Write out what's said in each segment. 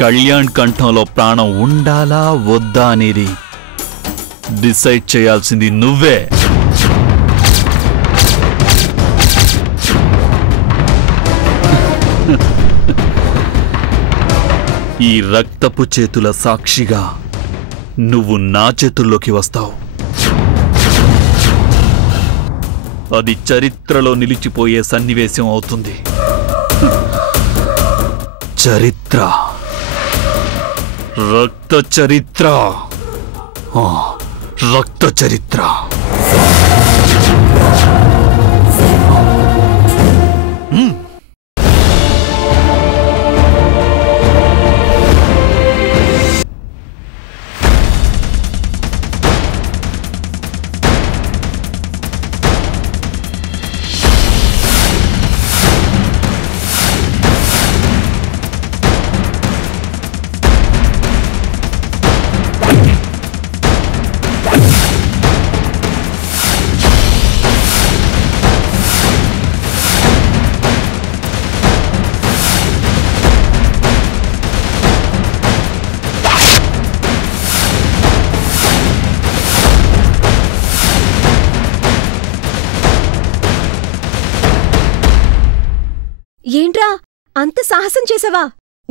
కళ్యాణ్ కంఠంలో ప్రాణం ఉండాలా వద్దా అనేది డిసైడ్ చేయాల్సింది నువ్వే. ఈ రక్తపు చేతుల సాక్షిగా నువ్వు నా చేతుల్లోకి వస్తావు. అది చరిత్రలో నిలిచిపోయే సన్నివేశం అవుతుంది. చరిత్ర, రక్త చరిత్ర, రక్త చరిత్ర. ఏంట్రా అంత సాహసం చేసావా?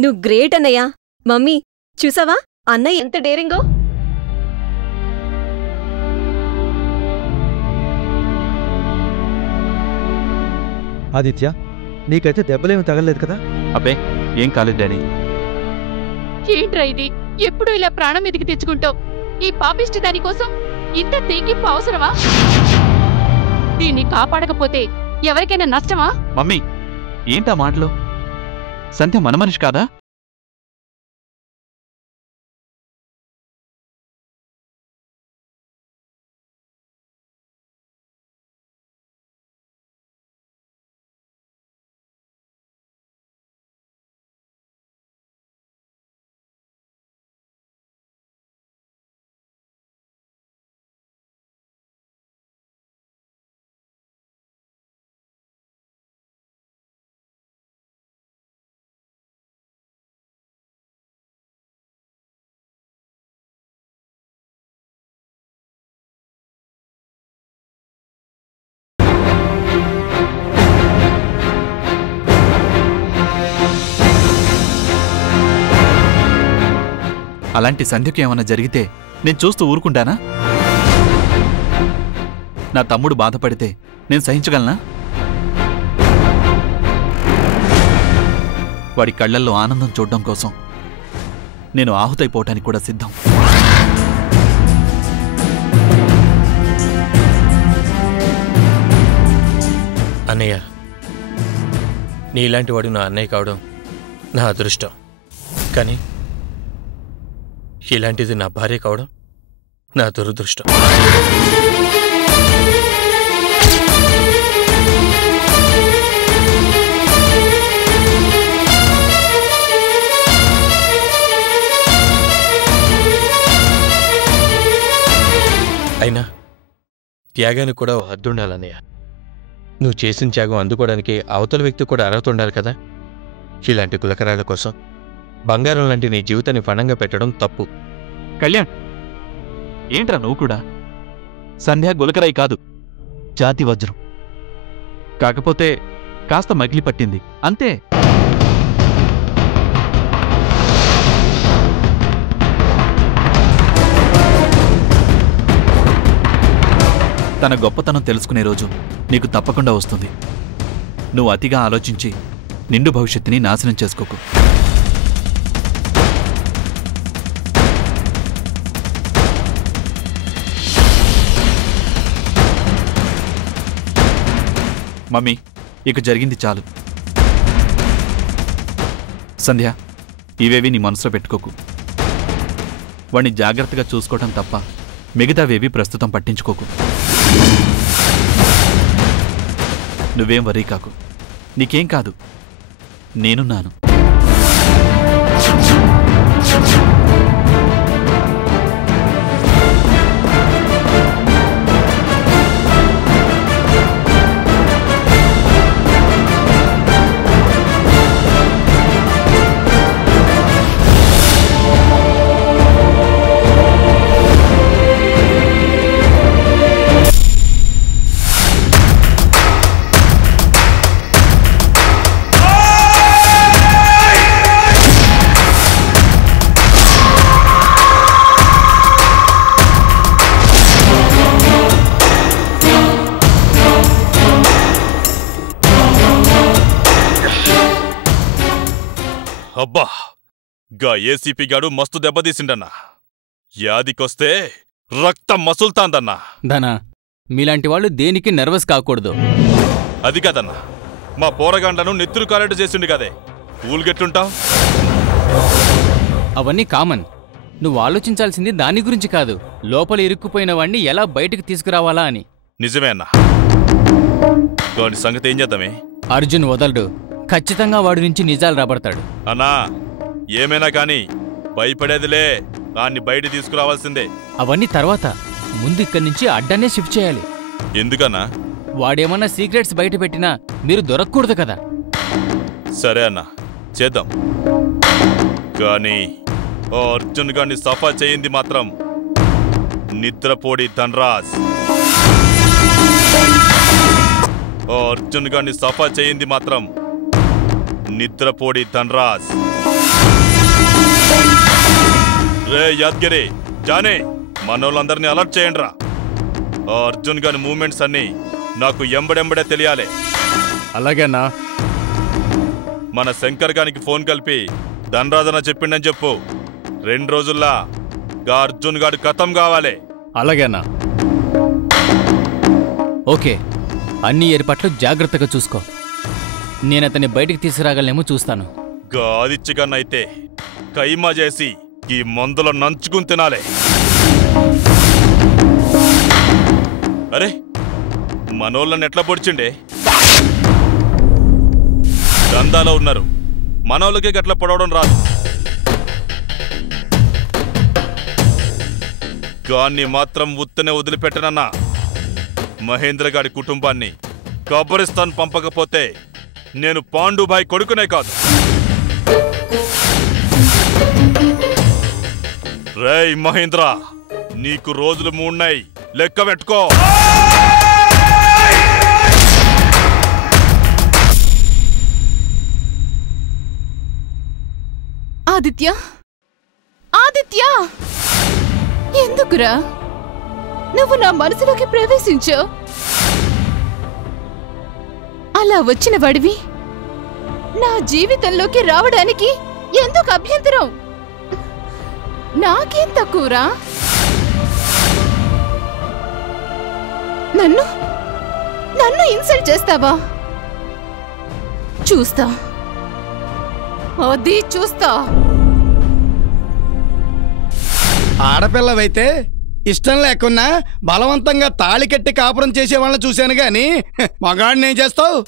నువ్వు గ్రేట్ అన్నయ్యా. మమ్మీ చూసావా అన్నయ్య ఎంత డేరింగో? ఆదిత్య, నీకైతే దెబ్బలేమి తగలలేదు కదా? అబ్బే ఏం కాలేదు డాడీ. ఏంట్రా ఇది? ఎప్పుడు ఇలా ప్రాణం మీదికి తెచ్చుకుంటావు? ఈ పాపిష్టి దానికోసం ఇంత తెగింపు అవసరమా? దీన్ని కాపాడకపోతే ఎవరికైనా నష్టమా? మమ్మీ ఏంటా మాటలు? సంధ్య మన మనిషి కాదా? అలాంటి సంధ్యకు ఏమన్నా జరిగితే నేను చూస్తూ ఊరుకుంటానా? నా తమ్ముడు బాధపడితే నేను సహించగలనా? వాడి కళ్లల్లో ఆనందం చూడడం కోసం నేను ఆహుతైపోవటానికి కూడా సిద్ధం. అన్నయ్య, నీలాంటి వాడు నా అన్నయ్య కావడం నా అదృష్టం. కానీ ఇలాంటిది నా భార్య కావడం నా దురదృష్టం. అయినా త్యాగానికి కూడా హద్దుండాలన్నయ్య. నువ్వు చేసిన త్యాగం అందుకోవడానికి అవతల వ్యక్తి కూడా అర్హత ఉండాలి కదా. ఇలాంటి కులకరాల కోసం బంగారం లాంటి నీ జీవితాన్ని ఫణంగా పెట్టడం తప్పు. కళ్యాణ్, ఏంట్రా నువ్వు కూడా? సంధ్య గులకరాయి కాదు, జాతి వజ్రం. కాకపోతే కాస్త మగిలి పట్టింది అంతే. తన గొప్పతనం తెలుసుకునే రోజు నీకు తప్పకుండా వస్తుంది. నువ్వు అతిగా ఆలోచించి నిండు భవిష్యత్తుని నాశనం చేసుకోకు. మమ్మీ, ఇక జరిగింది చాలు. సంధ్య, ఇవేవి నీ మనసులో పెట్టుకోకు. వాణ్ణి జాగ్రత్తగా చూసుకోవటం తప్ప మిగతావేవి ప్రస్తుతం పట్టించుకోకు. నువ్వేం వరీ కాకు. నీకేం కాదు, నేనున్నాను. అబ్బా గా ఏసీపీ గాడు మస్తు దెబ్బతీసిండన్నా. యాదికొస్తే రక్తం మసుల్తాందన్నా. ధనా, మీలాంటి వాళ్ళు దేనికి నర్వస్ కాకూడదు. అది కదన్నా, మా పోరగాండ్లను నెత్తురు కాలేటు చేసిండు కదే, ఊలుగెట్లుంటావు? అవన్నీ కామన్. నువ్వు ఆలోచించాల్సింది దాని గురించి కాదు, లోపల ఇరుక్కుపోయిన వాణ్ణి ఎలా బయటకు తీసుకురావాలా అని. నిజమే అన్నా. వాడి సంగతి ఏం చేద్దామే? అర్జున్ వదలడు. ఖచ్చితంగా వాడి నుంచి నిజాలు రాబడతాడు. అన్నా, ఏమైనా కాని భయపడేదిలే, దాన్ని బయట తీసుకురావాల్సిందే. అవన్నీ తర్వాత. ముందు ఇక్కడి నుంచి అడ్డానే షిఫ్ట్ చేయాలి. ఎందుకన్నా? వాడేమన్నా సీక్రెట్స్ బయట పెట్టినా మీరు దొరకకూడదు కదా. సరే అన్నా, చేద్దాం. కానీ ఓ అర్జున్ గాన్ని సఫా చేయింది మాత్రం నిద్రపోడి ధనరాజ్. ఓ అర్జున్ గాన్ని సఫా చేయింది మాత్రం నిద్రపోడి ధనరాజ్. రే యాద్గిరి, జానే, మనోళ్ళందరినీ అలర్ట్ చేయండిరా. ఆ అర్జున్ గాని మూమెంట్స్ అన్నీ నాకు ఎంబడెంబడే తెలియాలి. అలాగేనా? మన శంకర్ గానికి ఫోన్ కలిపి ధనరాజన చెప్పిండని చెప్పు. 2 రోజుల్లా గా అర్జున్ గాడు ఖతం కావాలి. అలాగేనా? ఓకే, అన్ని ఏర్పాట్లు జాగ్రత్తగా చూసుకో. నేనతన్ని బయటికి తీసుకురాగలనేమో చూస్తాను. గా ఆదిత్యగాన్నైతే కైమా చేసి ఈ మందుల నంచుకుని తినాలే. అరే, మనోళ్ళని ఎట్లా పొడిచిండే? దందాలో ఉన్నారు, మనోళ్ళకే గట్లా పొడవడం రాదు. గాన్ని మాత్రం ఉత్తనే వదిలిపెట్టనన్నా. మహేంద్ర గారి కుటుంబాన్ని కబరిస్తాన్ పంపకపోతే నేను పాండుబాయ్ కొడుకునే కాదు. రేయ్ మహేంద్ర, నీకు రోజులు 3 లెక్క పెట్టుకో. ఆదిత్య, ఆదిత్య, ఎందుకురా నువ్వు నా మనసులోకి ప్రవేశించావు? అలా వచ్చిన వాడివి నా జీవితంలోకి రావడానికి ఎందుకు అభ్యంతరం? నాకేం తక్కువరా? నన్ను నన్ను ఇన్సల్ట్ చేస్తావా? చూస్తా, అది చూస్తా. ఆడపిల్లవైతే ఇష్టం లేకున్నా బలవంతంగా తాళి కట్టి కాపురం చేసే వాళ్ళని చూశాను గాని మగాడిని ఏం చేస్తావు?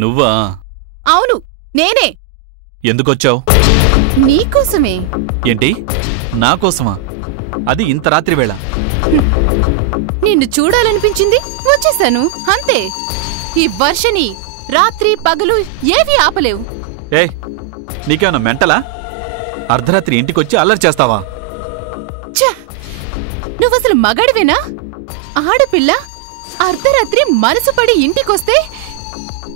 నువ్వా? అవును, నేనే. ఎందుకొచ్చావు? నీకోసమే. ఏంటి, నా కోసమా? అది ఇంత రాత్రి వేళ? నిన్ను చూడాలనిపించింది, వచ్చేసాను, అంతే. ఈ వర్షని రాత్రి పగలు ఏవి ఆపలేవు. ఏ, నీకేమన్నా మెంటలా? అర్ధరాత్రి ఇంటికొచ్చి అల్లరి చేస్తావా? నువ్వసలు మగాడివేనా? ఆడపిల్ల అర్ధరాత్రి మనసు పడి ఇంటికొస్తే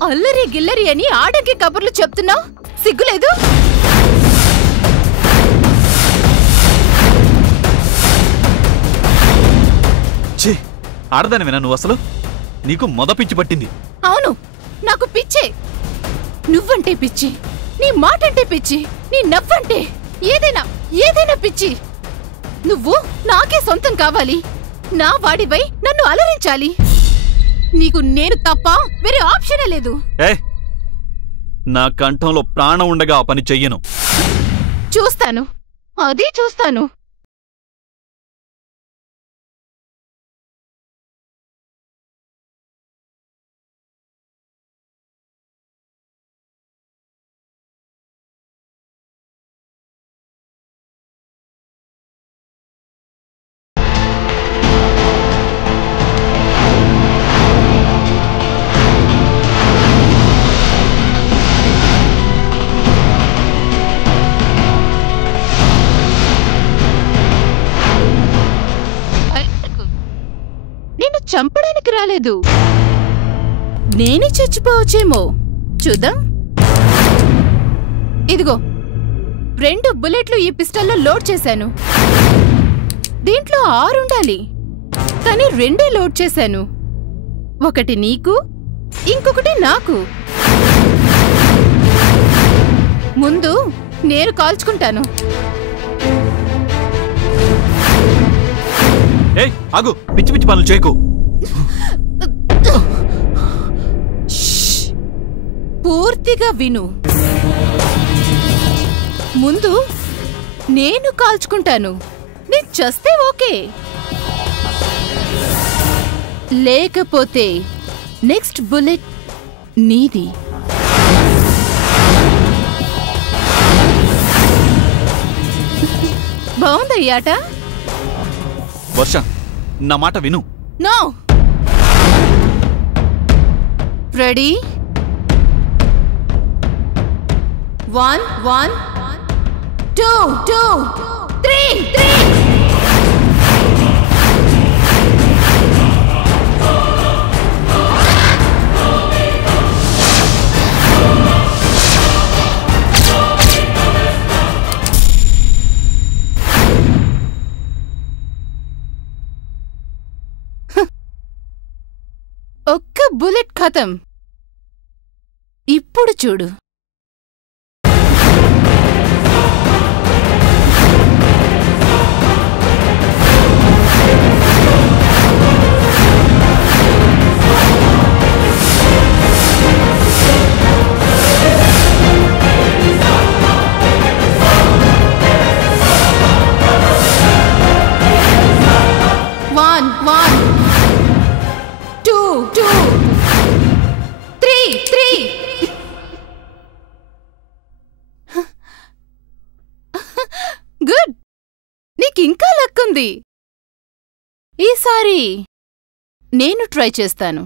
అల్లరి గిల్లరి అని ఆడకి కబుర్లు చెప్తున్నావు, సిగ్గులేదు? ఛీ, ఆడదానివేనా నువ్వు అసలు? నీకు పిచ్చి పట్టింది. అవును, నాకు పిచ్చే. నువ్వంటే పిచ్చి, నీ మాటంటే పిచ్చి, నీ నవ్వంటే ఏదైనా పిచ్చి. నువ్వు నాకే సొంతం కావాలి, నా వాడివై నన్ను అలరించాలి. నీకు నేను తప్ప వేరే ఆప్షనే లేదు. నా కంఠంలో ప్రాణం ఉండగా ఆ పని చెయ్యను. చూస్తాను, అది చూస్తాను. చంపడానికి రాలేదు. నేనే చచ్చిపోవచ్చేమో. చూద్దాం. ఇదిగో 2 బుల్లెట్లు ఈ పిస్టల్లో లోడ్ చేశాను. దీంట్లో 6 ఉండాలి, కానీ 2 లోడ్ చేశాను. ఒకటి నీకు, ఇంకొకటి నాకు. ముందు నేను కాల్చుకుంటాను. ఏయ్ ఆగు, పిచ్చి పిచ్చి పనులు చేయకు. పూర్తిగా విను. ముందు నేను కాల్చుకుంటాను. నీ చస్తే ఓకే, లేకపోతే నెక్స్ట్ బుల్లెట్ నీది. బాగుందయ్యాట. వర్ష, నా మాట విను. నో. రెడీ? 1 1 2 2 3 3. ఒక్క బుల్లెట్ ఖతం. ఇప్పుడు చూడు. గుడ్. నీకింకా లక్కుంది. ఈసారి నేను ట్రై చేస్తాను.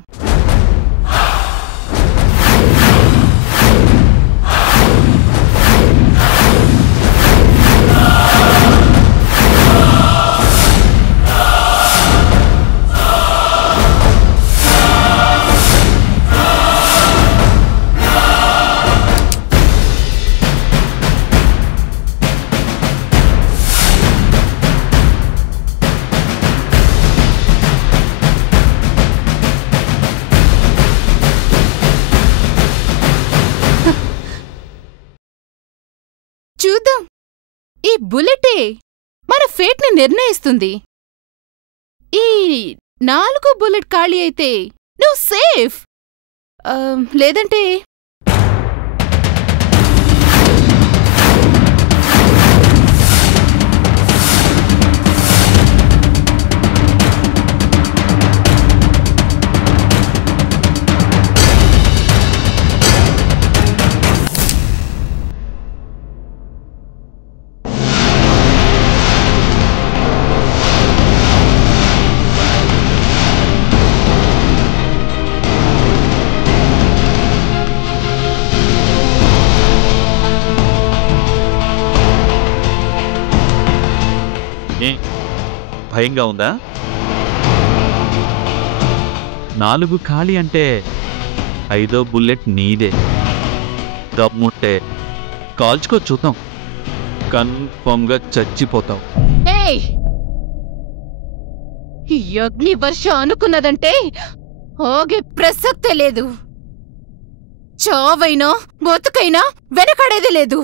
చూద్దాం. ఈ బుల్లెటే మన ఫేట్ని నిర్ణయిస్తుంది. ఈ 4 బుల్లెట్ ఖాళీ అయితే నువ్వు సేఫ్. లేదంటే భయంగా ఉందా? 4 ఖాళీ అంటే 5వ బుల్లెట్ నీదే. దమ్ముంటే కాల్చుకో, చూద్దాం. కన్ఫర్మ్గా చచ్చిపోతావు. ఈ అగ్ని వర్ష అనుకున్నదంటే ఆగే ప్రసక్తే లేదు. చావైనా బతుకైనా వెనకాడేది లేదు.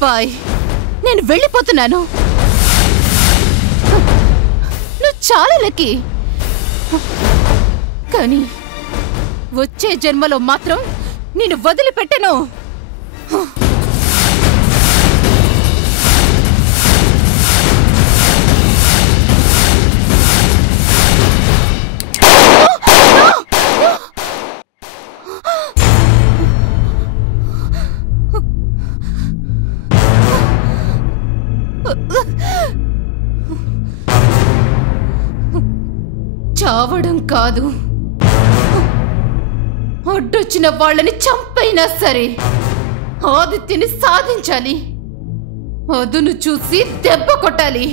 బాయ్, నేను వెళ్ళిపోతున్నాను. నువ్వు చాలా లక్కీ. కానీ వచ్చే జన్మలో మాత్రం నిన్ను వదిలిపెట్టను. చావడం కాదు, అడ్డొచ్చిన వాళ్ళని చంపైనా సరే ఆదిత్యని సాధించాలి. అదును చూసి దెబ్బ కొట్టాలి.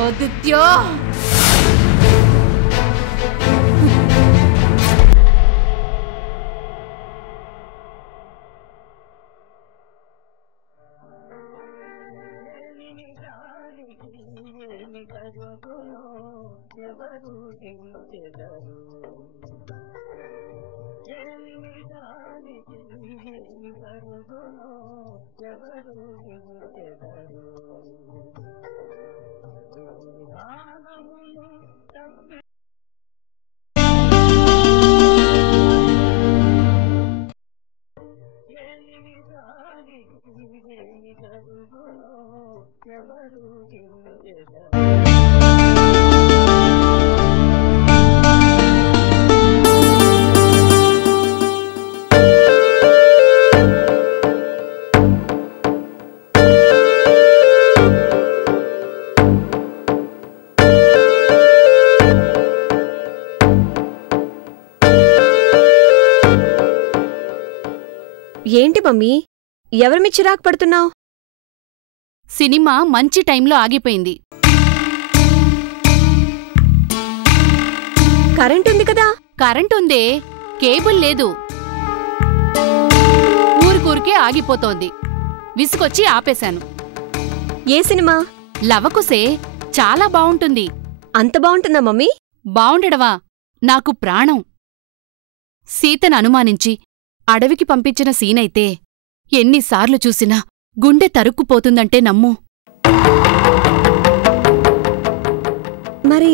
ఆదిత్య, ఏంటి మమ్మీ, ఎవరి మీద చిరాకు పడుతున్నావు? సినిమా మంచి టైంలో ఆగిపోయింది. కరెంట్ ఉంది కదా. కరెంట్ ఉందే, కేబుల్ లేదు. ఊరికూరికే ఆగిపోతోంది. విసుకొచ్చి ఆపేశాను. ఏ సినిమా? లవకుశే, చాలా బావుంటుంది. అంత బావుంటుందా మమ్మీ? బావుండడవా, నాకు ప్రాణం. సీతను అనుమానించి అడవికి పంపించిన సీనైతే ఎన్నిసార్లు చూసినా గుండె తరుక్కుపోతుందంటే నమ్ము. మరి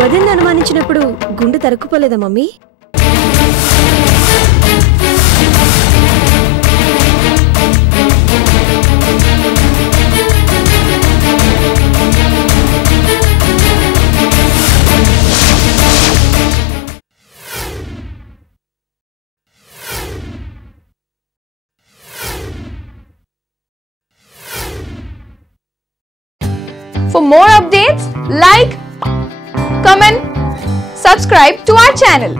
వదిన్ని అనుమానించినప్పుడు గుండె తరుక్కుపోలేదా mummy? For more updates, like, comment, subscribe to our channel.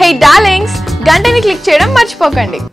Hey darlings, గంటని click చేయడం మర్చిపోకండి.